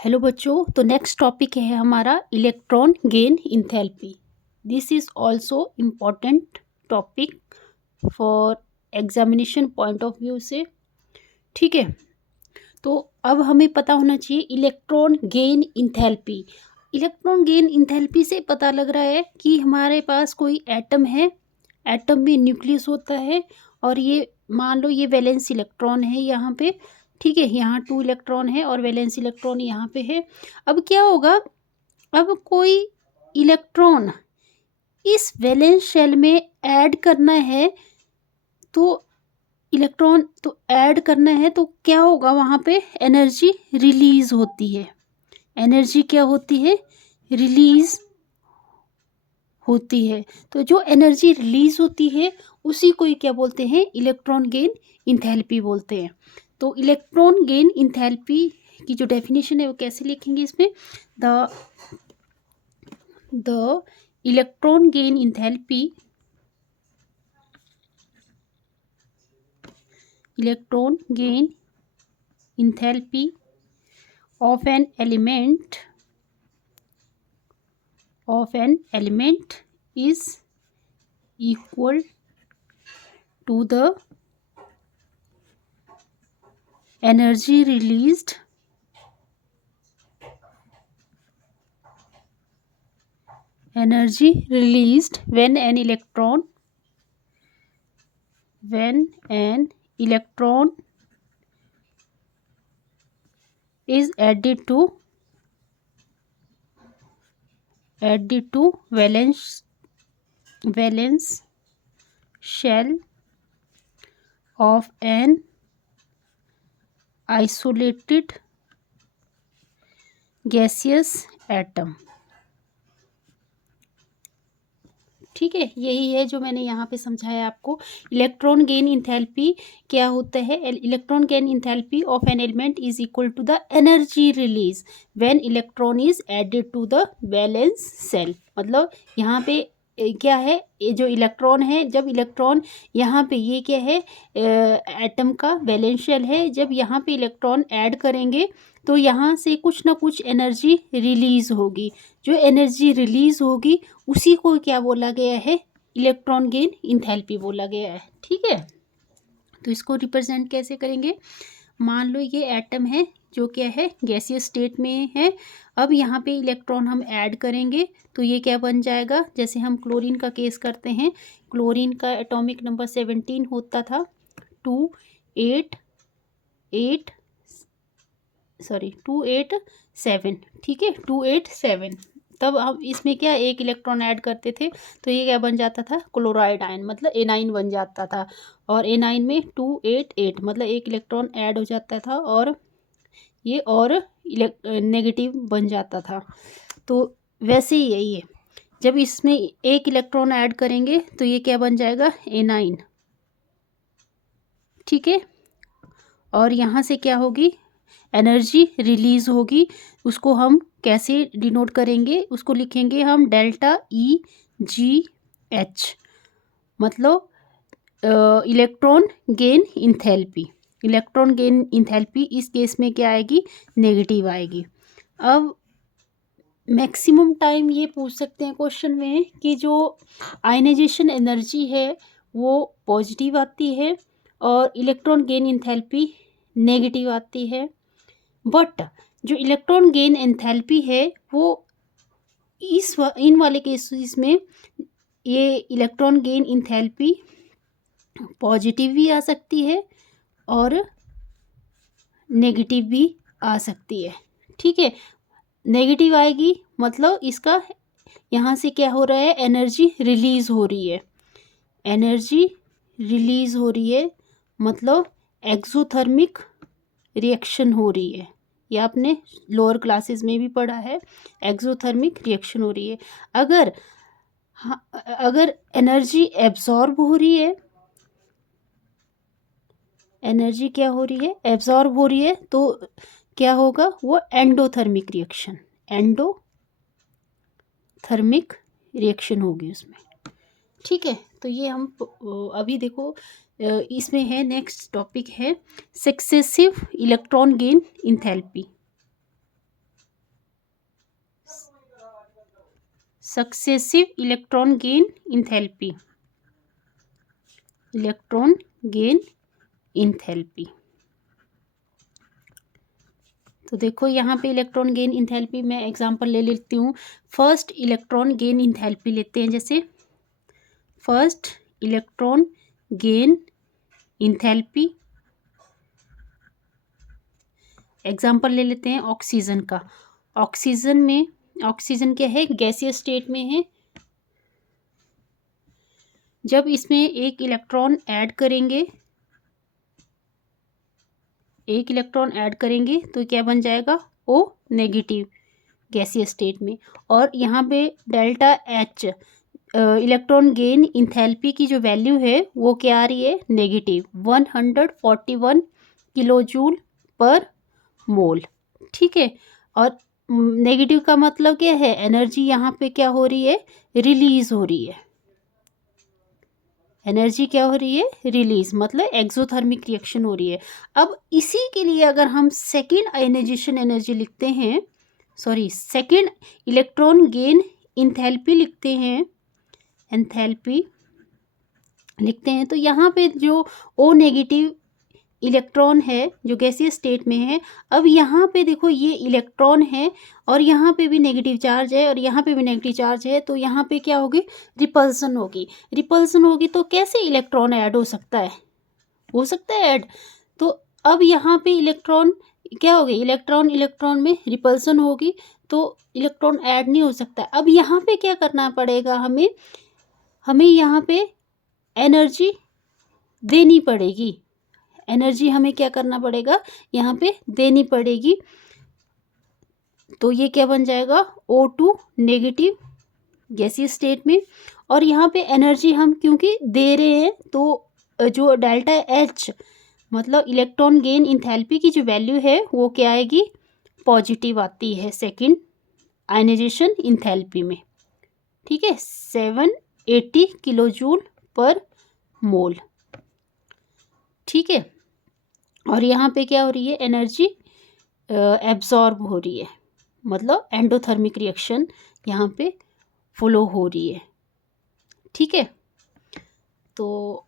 Hello बच्चों, तो next topic है हमारा electron gain enthalpy. This is also important topic for examination point of view से। ठीक है, तो अब हमें पता होना चाहिए electron gain enthalpy. Electron gain enthalpy से पता लग रहा है कि हमारे पास कोई एटम है, एटम में न्यूक्लियस होता है और ये मान लो ये वैलेंस इलेक्ट्रॉन है यहाँ पे। ठीक है, यहाँ 2 इलेक्ट्रॉन है और वैलेंस इलेक्ट्रॉन यहाँ पे है। अब क्या होगा, अब कोई इलेक्ट्रॉन इस वैलेंस शेल में ऐड करना है, तो इलेक्ट्रॉन तो ऐड करना है तो क्या होगा, वहाँ पे एनर्जी रिलीज होती है। एनर्जी क्या होती है, रिलीज होती है। तो जो एनर्जी रिलीज होती है उसी को ही क्या बोलते हैं, इलेक्ट्रॉन गेन इंथैल्पी बोलते हैं। तो इलेक्ट्रॉन गेन इंथैल्पी की जो डेफिनेशन है वो कैसे लिखेंगे इसमें, the electron gain enthalpy, electron gain enthalpy of an element is equal to the energy released when an electron is added to valence shell of an isolated gaseous atom। ठीक है, यही है जो मैंने यहाँ पे समझाया आपको। इलेक्ट्रॉन गेन इंथैल्पी क्या होता है, electron gain enthalpy of an element is equal to the energy release when electron is added to the valence shell. मतलब यहाँ पे क्या है, ये जो इलेक्ट्रॉन है, जब इलेक्ट्रॉन यहाँ पे ये क्या है, एटम का वैलेंस शेल है, जब यहाँ पे इलेक्ट्रॉन ऐड करेंगे तो यहाँ से कुछ ना कुछ एनर्जी रिलीज होगी। जो एनर्जी रिलीज होगी उसी को क्या बोला गया है, इलेक्ट्रॉन गेन इंथैल्पी बोला गया है। ठीक है, तो इसको रिप्रेजेंट कैसे करेंगे, मान लो ये एटम है जो क्या है, गैसियस स्टेट में है। अब यहाँ पे इलेक्ट्रॉन हम ऐड करेंगे तो ये क्या बन जाएगा, जैसे हम क्लोरीन का केस करते हैं, क्लोरीन का एटॉमिक नंबर 17 होता था, 287। ठीक है, 287। तब हम इसमें क्या एक इलेक्ट्रॉन ऐड करते थे तो ये क्या बन जाता था, क्लोराइड आयन, मतलब एनाइन बन जाता था। और एनाइन में 288 मतलब एक इलेक्ट्रॉन ऐड हो जाता था और ये और नेगेटिव बन जाता था। तो वैसे ही यही है, जब इसमें एक इलेक्ट्रॉन ऐड करेंगे तो ये क्या बन जाएगा, एनाइन। ठीक है, और यहाँ से क्या होगी, एनर्जी रिलीज होगी। उसको हम कैसे डिनोट करेंगे, उसको लिखेंगे हम डेल्टा EGH, मतलब electron gain enthalpy. Electron gain enthalpy इस केस में क्या आएगी, नेगेटिव आएगी। अब मैक्सिमम टाइम ये पूछ सकते हैं क्वेश्चन में कि जो आयनाइजेशन एनर्जी है वो पॉजिटिव आती है और इलेक्ट्रॉन गेन इंथैल्पी नेगेटिव आती है। बट जो इलेक्ट्रॉन गेन एंथैल्पी है वो इन वाले केसेस में ये इलेक्ट्रॉन गेन एंथैल्पी पॉजिटिव भी आ सकती है और नेगेटिव भी आ सकती है। ठीक है, नेगेटिव आएगी मतलब इसका यहाँ से क्या हो रहा है, एनर्जी रिलीज हो रही है। एनर्जी रिलीज हो रही है मतलब एक्सोथर्मिक रिएक्शन हो रही है। ये आपने लोअर क्लासेस में भी पढ़ा है, एक्सोथर्मिक रिएक्शन हो रही है। अगर एनर्जी एब्जॉर्ब हो रही है, एनर्जी क्या हो रही है, एब्जॉर्ब हो रही है, तो क्या होगा, वो एंडोथर्मिक रिएक्शन, एंडोथर्मिक रिएक्शन होगी उसमें। ठीक है, तो ये हम अभी देखो इसमें है, नेक्स्ट टॉपिक है successive electron gain enthalpy. Successive electron gain enthalpy, electron gain enthalpy. तो देखो यहाँ पे इलेक्ट्रॉन गेन इंथैल्पी मैं एग्जांपल ले लेती हूँ। फर्स्ट इलेक्ट्रॉन गेन इंथैल्पी लेते हैं, जैसे first electron gain enthalpy, example ले लेते हैं ऑक्सीजन का। ऑक्सीजन में, ऑक्सीजन क्या है, गैसीय स्टेट में है। जब इसमें एक इलेक्ट्रॉन ऐड करेंगे, एक इलेक्ट्रॉन ऐड करेंगे तो क्या बन जाएगा, O नेगेटिव गैसीय स्टेट में। और यहाँ पे delta H electron gain enthalpy की जो वैल्यू है वो क्या आ रही है, नेगेटिव 141 किलोजूल पर मोल। ठीक है, और नेगेटिव का मतलब क्या है, एनर्जी यहाँ पे क्या हो रही है, रिलीज हो रही है। एनर्जी क्या हो रही है, रिलीज, मतलब एक्सोथर्मिक रिएक्शन हो रही है। अब इसी के लिए अगर हम सेकेंड आयनाइजेशन एनर्जी लिखते हैं, sorry second electron gain enthalpy लिखते हैं, एंथैल्पी लिखते हैं, तो यहाँ पे जो O नेगेटिव इलेक्ट्रॉन है जो गैसीय स्टेट में है, अब यहाँ पे देखो ये इलेक्ट्रॉन है और यहाँ पे भी नेगेटिव चार्ज है और यहाँ पे भी नेगेटिव चार्ज है, तो यहाँ पे क्या होगी, रिपल्सन होगी। रिपल्सन होगी तो कैसे इलेक्ट्रॉन ऐड हो सकता है, हो सकता है ऐड। तो अब यहाँ पे इलेक्ट्रॉन क्या होगी, इलेक्ट्रॉन इलेक्ट्रॉन में रिपल्सन होगी तो इलेक्ट्रॉन ऐड नहीं हो सकता। अब यहाँ पे क्या करना पड़ेगा, हमें यहाँ पे एनर्जी देनी पड़ेगी, एनर्जी हमें क्या करना पड़ेगा, यहाँ पे देनी पड़ेगी। तो ये क्या बन जाएगा, O2 नेगेटिव गैसीय स्टेट में। और यहाँ पे एनर्जी हम क्योंकि दे रहे हैं तो जो डेल्टा H मतलब इलेक्ट्रॉन गेन इंथैल्पी की जो वैल्यू है वो क्या आएगी, पॉजिटिव आती है सेकेंड आयनाइजेशन इंथैल्पी में। ठीक है, 780 किलोजूल पर मोल। ठीक है, और यहाँ पे क्या हो रही है, एनर्जी एब्जॉर्ब हो रही है, मतलब एंडोथर्मिक रिएक्शन यहाँ पे फ्लो हो रही है। ठीक है, तो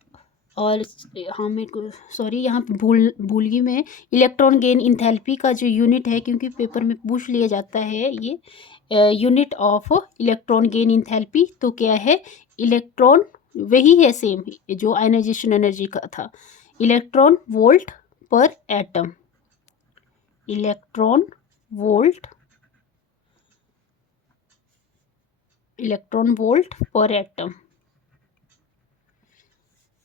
और हाँ मेरे को सॉरी यहाँ पे भूल गई मैं, इलेक्ट्रॉन गेन इंथैल्पी का जो यूनिट है, क्योंकि पेपर में पूछ लिया जाता है ये unit of electron gain enthalpy, तो क्या है, इलेक्ट्रॉन वही है सेम जो आयनाइजेशन एनर्जी का था, इलेक्ट्रॉन वोल्ट पर एटम, इलेक्ट्रॉन वोल्ट पर एटम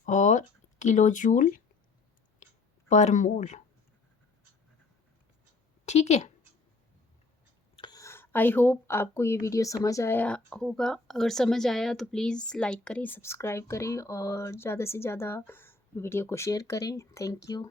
और किलोजूल पर मोल। ठीक है, आई होप आपको ये वीडियो समझ आया होगा। अगर समझ आया तो प्लीज़ लाइक करें, सब्सक्राइब करें और ज़्यादा से ज़्यादा वीडियो को शेयर करें। Thank you.